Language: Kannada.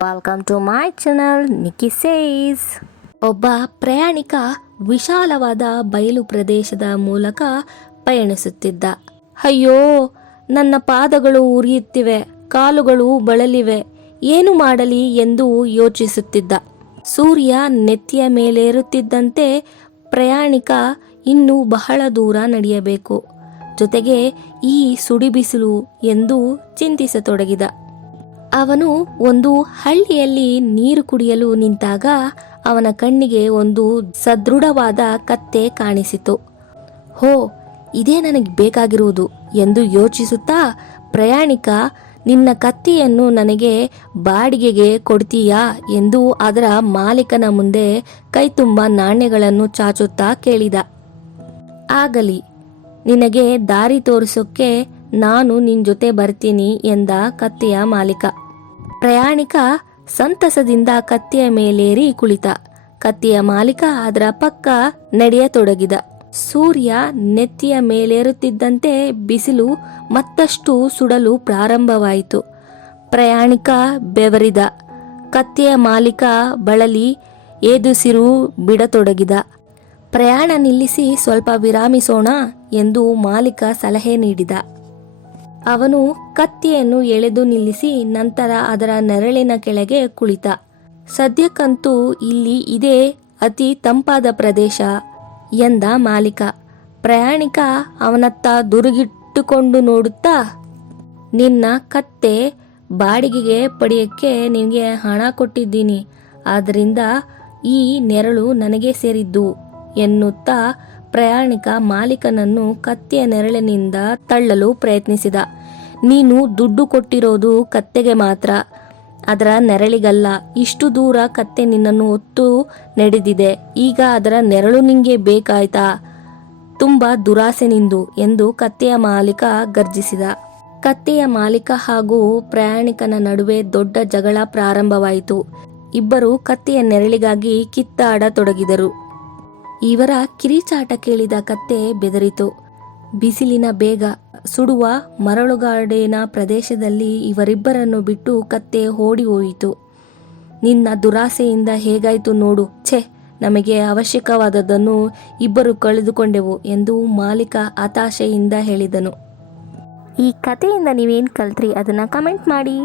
Welcome to my channel Nikki says. ಒಬ್ಬ ಪ್ರಯಾಣಿಕ ವಿಶಾಲವಾದ ಬಯಲು ಪ್ರದೇಶದ ಮೂಲಕ ಪಯಣಿಸುತ್ತಿದ್ದ. ಅಯ್ಯೋ, ನನ್ನ ಪಾದಗಳು ಉರಿಯುತ್ತಿವೆ, ಕಾಲುಗಳು ಬಳಲಿವೆ, ಏನು ಮಾಡಲಿ ಎಂದು ಯೋಚಿಸುತ್ತಿದ್ದ. ಸೂರ್ಯ ನೆತ್ತಿಯ ಮೇಲೇರುತ್ತಿದ್ದಂತೆ ಪ್ರಯಾಣಿಕ ಇನ್ನೂ ಬಹಳ ದೂರ ನಡೆಯಬೇಕು, ಜೊತೆಗೆ ಈ ಸುಡಿಬಿಸಿಲು ಎಂದು ಚಿಂತಿಸತೊಡಗಿದ. ಅವನು ಒಂದು ಹಳ್ಳಿಯಲ್ಲಿ ನೀರು ಕುಡಿಯಲು ನಿಂತಾಗ ಅವನ ಕಣ್ಣಿಗೆ ಒಂದು ಸದೃಢವಾದ ಕತ್ತೆ ಕಾಣಿಸಿತು. ಹೋ, ಇದೇ ನನಗೆ ಬೇಕಾಗಿರುವುದು ಎಂದು ಯೋಚಿಸುತ್ತಾ ಪ್ರಯಾಣಿಕ, ನಿನ್ನ ಕತ್ತಿಯನ್ನು ನನಗೆ ಬಾಡಿಗೆಗೆ ಕೊಡ್ತೀಯಾ ಎಂದು ಅದರ ಮಾಲೀಕನ ಮುಂದೆ ಕೈತುಂಬ ನಾಣ್ಯಗಳನ್ನು ಚಾಚುತ್ತಾ ಕೇಳಿದ. ಆಗಲಿ, ನಿನಗೆ ದಾರಿ ತೋರಿಸೋಕ್ಕೆ ನಾನು ನಿನ್ ಜೊತೆ ಬರ್ತೀನಿ ಎಂದ ಕತ್ತೆಯ ಮಾಲೀಕ. ಪ್ರಯಾಣಿಕ ಸಂತಸದಿಂದ ಕತ್ತೆಯ ಮೇಲೇರಿ ಕುಳಿತ. ಕತ್ತೆಯ ಮಾಲೀಕ ಅದರ ಪಕ್ಕ ನಡೆಯತೊಡಗಿದ. ಸೂರ್ಯ ನೆತ್ತಿಯ ಮೇಲೇರುತ್ತಿದ್ದಂತೆ ಬಿಸಿಲು ಮತ್ತಷ್ಟು ಸುಡಲು ಪ್ರಾರಂಭವಾಯಿತು. ಪ್ರಯಾಣಿಕ ಬೆವರಿದ. ಕತ್ತೆಯ ಮಾಲೀಕ ಬಳಲಿ ಏದುಸಿರು ಬಿಡತೊಡಗಿದ. ಪ್ರಯಾಣ ನಿಲ್ಲಿಸಿ ಸ್ವಲ್ಪ ವಿರಾಮಿಸೋಣ ಎಂದು ಮಾಲೀಕ ಸಲಹೆ ನೀಡಿದ. ಅವನು ಕತ್ತಿಯನ್ನು ಎಳೆದು ನಿಲ್ಲಿಸಿ ನಂತರ ಅದರ ನೆರಳಿನ ಕೆಳಗೆ ಕುಳಿತ. ಸದ್ಯಕ್ಕಂತೂ ಇಲ್ಲಿ ಇದೇ ಅತಿ ತಂಪಾದ ಪ್ರದೇಶ ಎಂದ ಮಾಲೀಕ. ಪ್ರಯಾಣಿಕ ಅವನತ್ತ ದುರುಗಿಟ್ಟುಕೊಂಡು ನೋಡುತ್ತಾ, ನಿನ್ನ ಕತ್ತೆ ಬಾಡಿಗೆಗೆ ಪಡೆಯಕ್ಕೆ ನಿನಗೆ ಹಣ ಕೊಟ್ಟಿದ್ದೀನಿ, ಆದ್ದರಿಂದ ಈ ನೆರಳು ನನಗೆ ಸೇರಿದ್ದು ಎನ್ನುತ್ತಾ ಪ್ರಯಾಣಿಕ ಮಾಲೀಕನನ್ನು ಕತ್ತೆಯ ನೆರಳಿನಿಂದ ತಳ್ಳಲು ಪ್ರಯತ್ನಿಸಿದ. ನೀನು ದುಡ್ಡು ಕೊಟ್ಟಿರೋದು ಕತ್ತೆಗೆ ಮಾತ್ರ, ಅದರ ನೆರಳಿಗಲ್ಲ. ಇಷ್ಟು ದೂರ ಕತ್ತೆ ನಿನ್ನನ್ನು ಹೊತ್ತು ನಡೆದಿದೆ, ಈಗ ಅದರ ನೆರಳು ನಿಂಗೆ ಬೇಕಾಯ್ತಾ? ತುಂಬಾ ದುರಾಸೆ ನಿಂದು ಎಂದು ಕತ್ತೆಯ ಮಾಲೀಕ ಗರ್ಜಿಸಿದ. ಕತ್ತೆಯ ಮಾಲೀಕ ಹಾಗೂ ಪ್ರಯಾಣಿಕನ ನಡುವೆ ದೊಡ್ಡ ಜಗಳ ಪ್ರಾರಂಭವಾಯಿತು. ಇಬ್ಬರು ಕತ್ತೆಯ ನೆರಳಿಗಾಗಿ ಕಿತ್ತಾಡತೊಡಗಿದರು. ಇವರ ಕಿರಿಚಾಟ ಕೇಳಿದ ಕತ್ತೆ ಬೆದರಿತು. ಬಿಸಿಲಿನ ಬೇಗ ಸುಡುವ ಮರಳುಗಾಡಿನ ಪ್ರದೇಶದಲ್ಲಿ ಇವರಿಬ್ಬರನ್ನು ಬಿಟ್ಟು ಕತ್ತೆ ಓಡಿ ಹೋಯಿತು. ನಿನ್ನ ದುರಾಸೆಯಿಂದ ಹೇಗಾಯ್ತು ನೋಡು, ಛೆ, ನಮಗೆ ಅವಶ್ಯಕವಾದದ್ದನ್ನು ಇಬ್ಬರು ಕಳೆದುಕೊಂಡೆವು ಎಂದು ಮಾಲೀಕ ಹತಾಶೆಯಿಂದ ಹೇಳಿದನು. ಈ ಕಥೆಯಿಂದ ನೀವೇನು ಕಲ್ತ್ರಿ ಅದನ್ನು ಕಮೆಂಟ್ ಮಾಡಿ.